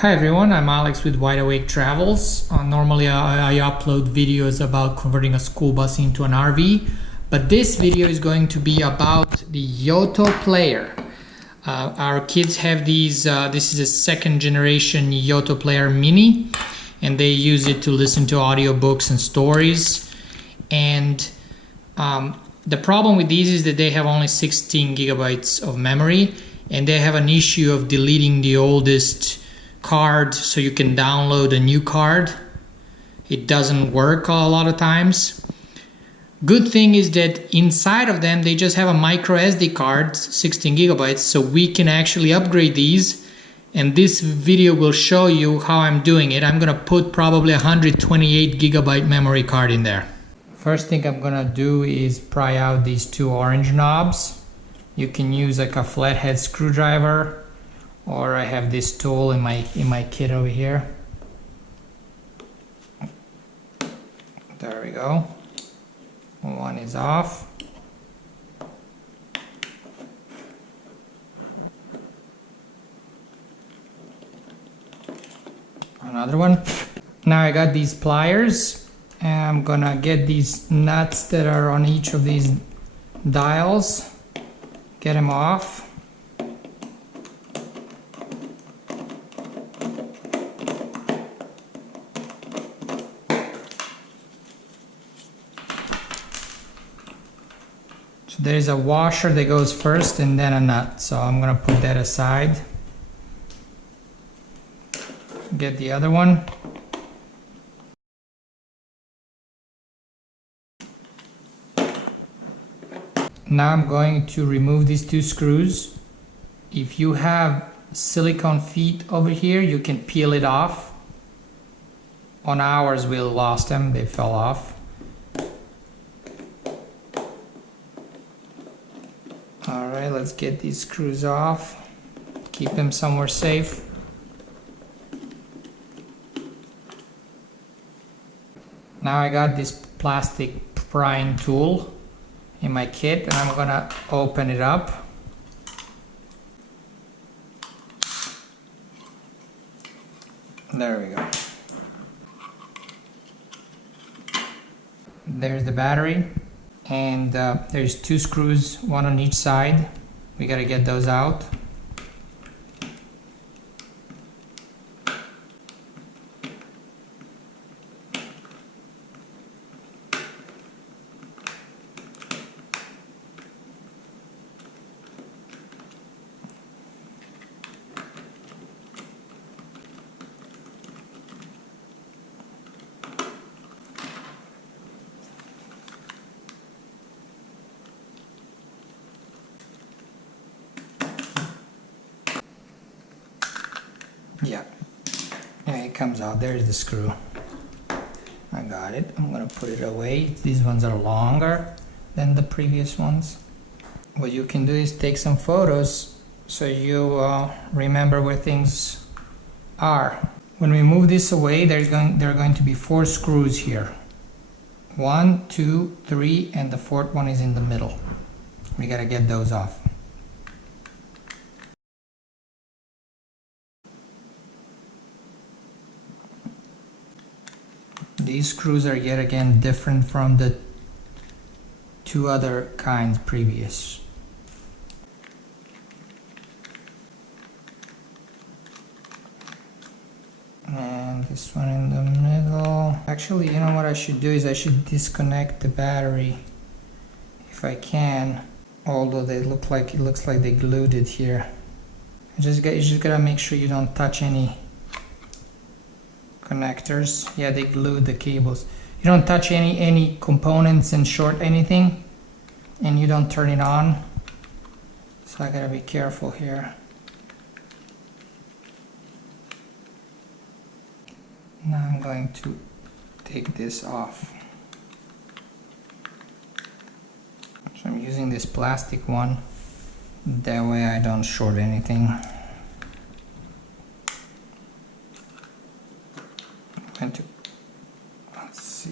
Hi everyone, I'm Alex with Wide Awake Travels. Normally I upload videos about converting a school bus into an RV, but this video is going to be about the Yoto player. Our kids have these, this is a second generation Yoto player mini, and they use it to listen to audiobooks and stories. And the problem with these is that they have only 16 gigabytes of memory, and they have an issue of deleting the oldest card so you can download a new card. It doesn't work a lot of times. Good thing is that inside of them they just have a MicroSD card, 16 gigabytes, so we can actually upgrade these, and this video will show you how I'm doing it. I'm gonna put probably 128 gigabyte memory card in there. First thing I'm gonna do is pry out these two orange knobs. You can use like a flathead screwdriver, or I have this tool in my kit over here. There we go. One is off. Another one. Now I got these pliers, and I'm gonna get these nuts that are on each of these dials, get them off. There's a washer that goes first and then a nut, so I'm gonna put that aside. Get the other one. Now I'm going to remove these two screws. If you have silicone feet over here, you can peel it off. On ours we lost them, they fell off. Alright, let's get these screws off, keep them somewhere safe. Now I got this plastic prying tool in my kit, and I'm gonna open it up. There we go. There's the battery. And there's two screws, one on each side. We gotta get those out. Yeah, it comes out. There's the screw. I got it. I'm gonna put it away. These ones are longer than the previous ones. What you can do is take some photos so you remember where things are. When we move this away, there are going to be 4 screws here. 1, 2, 3, and the 4th one is in the middle. We gotta get those off. These screws are yet again different from the 2 other kinds previous. And this one in the middle. Actually, you know what I should do is I should disconnect the battery if I can. Although it looks like they glued it here. You just gotta make sure you don't touch any connectors. Yeah, they glued the cables. You don't touch any components and short anything, and you don't turn it on. So I gotta be careful here. Now I'm going to take this off. So I'm using this plastic one. That way I don't short anything. Let's see.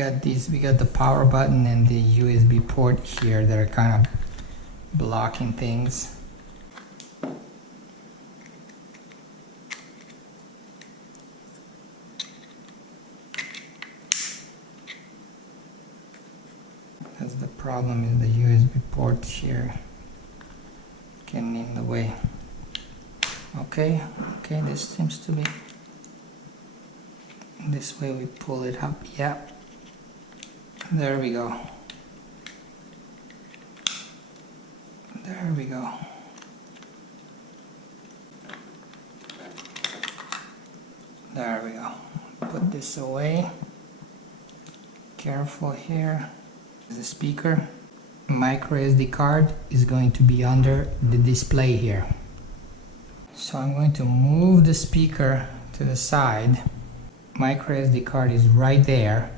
got the power button and the USB port here that are kind of blocking things. That's the problem, is the USB ports here getting in the way. Okay, this seems to be this way. We pull it up. Yep, there we go. There we go. There we go. Put this away. Careful here. The speaker. MicroSD card is going to be under the display here. So I'm going to move the speaker to the side. MicroSD card is right there,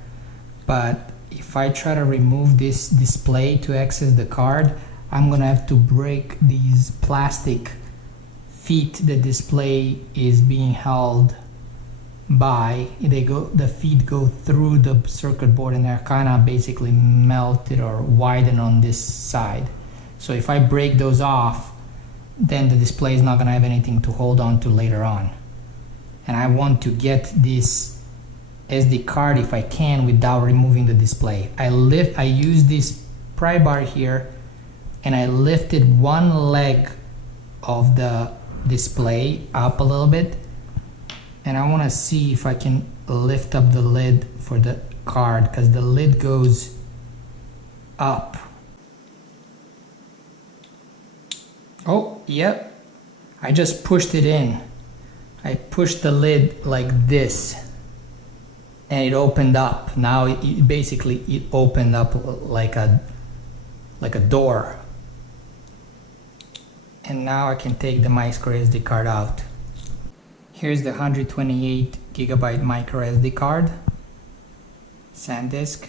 but if I try to remove this display to access the card, I'm gonna have to break these plastic feet the display is being held by. The feet go through the circuit board and they're kind of basically melted or widened on this side. So if I break those off, then the display is not going to have anything to hold on to later on. And I want to get this SD card if I can without removing the display. I use this pry bar here and I lifted one leg of the display up a little bit, and I want to see if I can lift up the lid for the card, because the lid goes up. Oh, yep, I just pushed it in. I pushed the lid like this and it opened up. Now it opened up like a door. And now I can take the MicroSD card out. Here's the 128 gigabyte MicroSD card, SanDisk.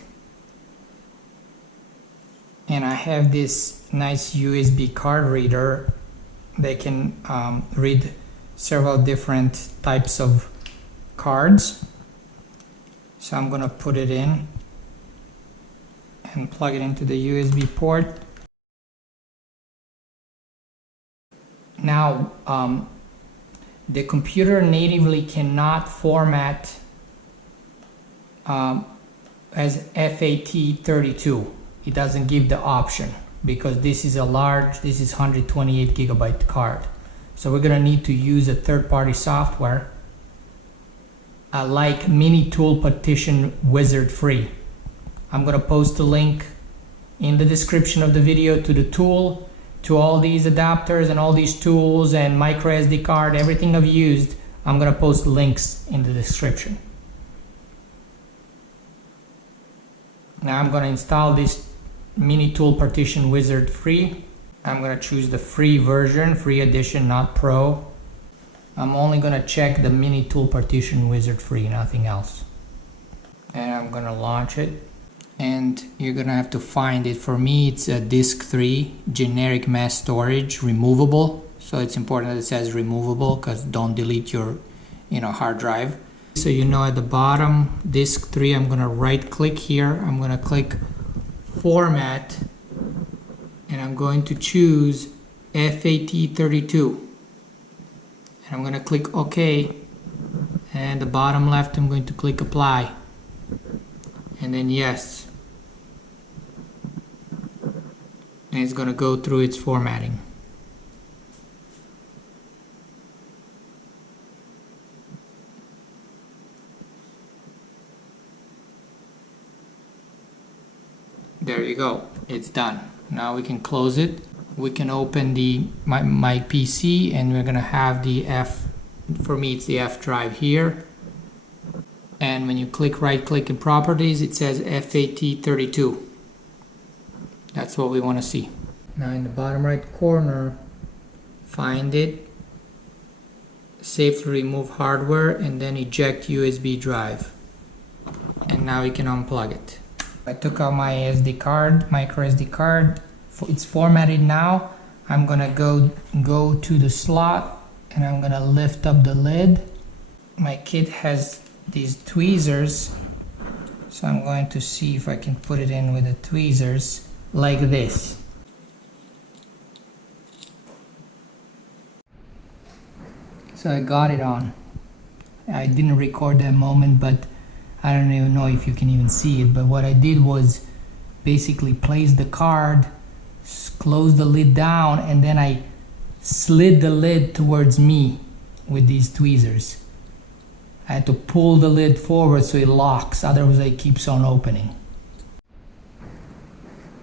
And I have this nice USB card reader that can read several different types of cards. So I'm gonna put it in and plug it into the USB port. Now, the computer natively cannot format as FAT32. It doesn't give the option because this is 128 gigabyte card. So we're gonna need to use a third-party software like Mini Tool Partition Wizard Free. I'm gonna post a link in the description of the video to the tool, to all these adapters and all these tools and MicroSD card, everything I've used. I'm gonna post links in the description. Now I'm gonna install this Mini Tool Partition Wizard Free. I'm gonna choose the free version, free edition, not pro. I'm only gonna check the Mini Tool Partition Wizard Free, nothing else. And I'm gonna launch it. And you're gonna have to find it. For me, it's a disk 3 generic mass storage, removable. So it's important that it says removable, because don't delete your hard drive. So at the bottom, disk 3, I'm gonna right click here. I'm gonna click format and I'm going to choose FAT32 and I'm gonna click OK, and the bottom left I'm going to click apply and then yes, and it's gonna go through its formatting. There you go, it's done. Now we can close it. We can open my PC and we're gonna have the for me it's the F drive here. And when you right click in properties, it says FAT32. That's what we want to see. Now in the bottom right corner, find it, safely remove hardware, and then eject USB drive. And now we can unplug it. I took out my SD card, MicroSD card. It's formatted now. I'm gonna go to the slot and I'm gonna lift up the lid. My kit has these tweezers, So I'm going to see if I can put it in with the tweezers like this. So I got it on. I didn't record that moment, but I don't even know if you can even see it. But what I did was basically place the card, close the lid down, and then I slid the lid towards me with these tweezers. I had to pull the lid forward so it locks, otherwise it keeps on opening.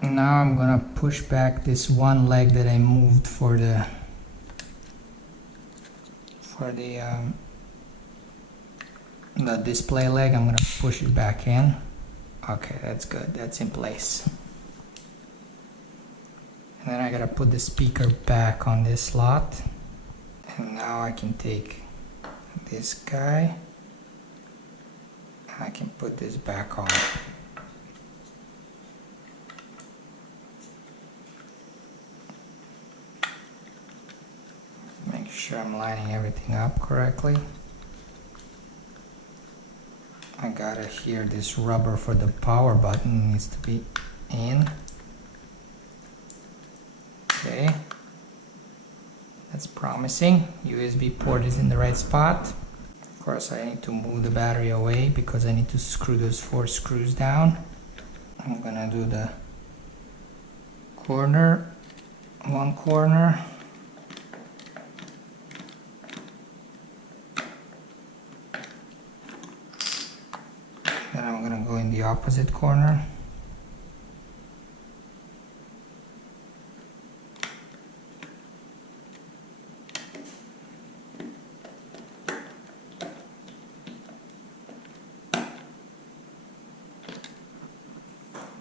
Now I'm gonna push back this one leg that I moved for the display leg. I'm gonna push it back in. Okay, that's good, that's in place. And then I gotta put the speaker back on this slot. And now I can take this guy, I can put this back on. Make sure I'm lining everything up correctly. I gotta hear this rubber for the power button needs to be in. Okay, that's promising. USB port is in the right spot. Of course, I need to move the battery away because I need to screw those 4 screws down. I'm gonna do the corner, one corner. Then I'm gonna go in the opposite corner.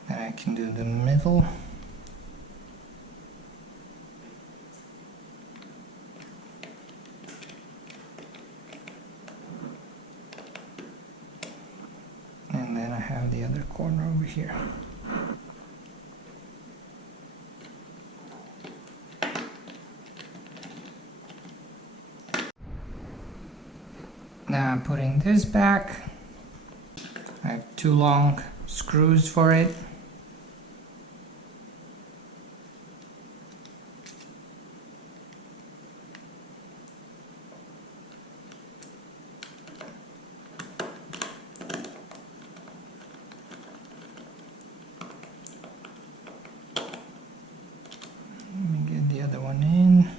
Then I can do the middle. And then I have the other corner over here. Now I'm putting this back. I have 2 long screws for it. Let me get the other one in.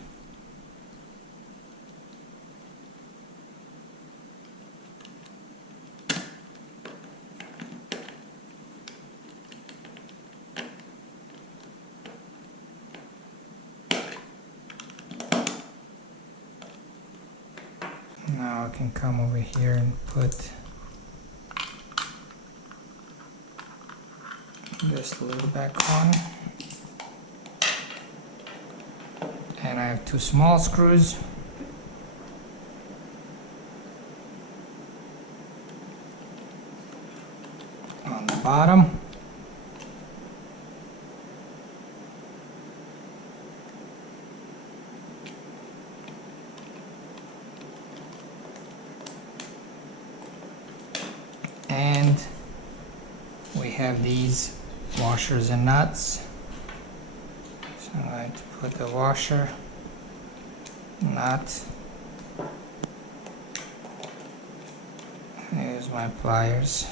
Now I can come over here and put this lid back on. And I have 2 small screws. On the bottom. And we have these washers and nuts. So I'm going to put the washer, nut, use my pliers.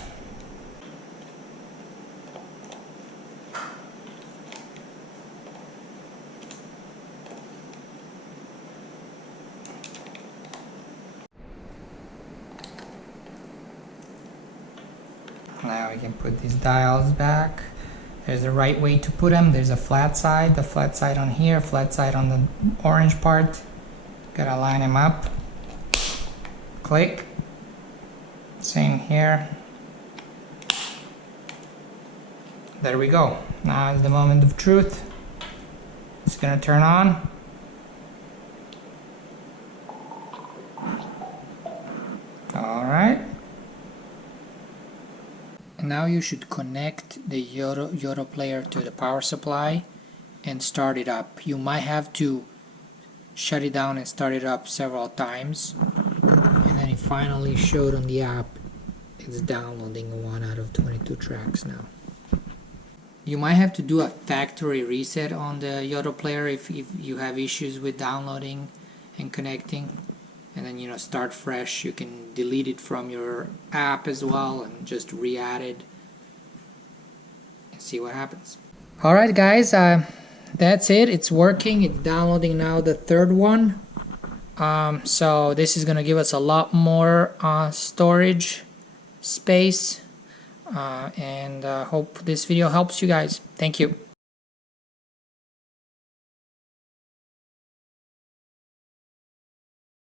Now we can put these dials back. There's a right way to put them. There's a flat side, the flat side on here, flat side on the orange part. Gotta line them up. Click. Same here. There we go. Now is the moment of truth. It's gonna turn on. Alright. Now you should connect the Yoto player to the power supply and start it up. You might have to shut it down and start it up several times, and then it finally showed on the app it's downloading one out of 22 tracks now. You might have to do a factory reset on the Yoto player if you have issues with downloading and connecting, and then, you know, start fresh. You can delete it from your app as well and just re-add it and see what happens. Alright guys, that's it. It's working. It's downloading now the third one. So this is gonna give us a lot more storage space, and hope this video helps you guys. Thank you.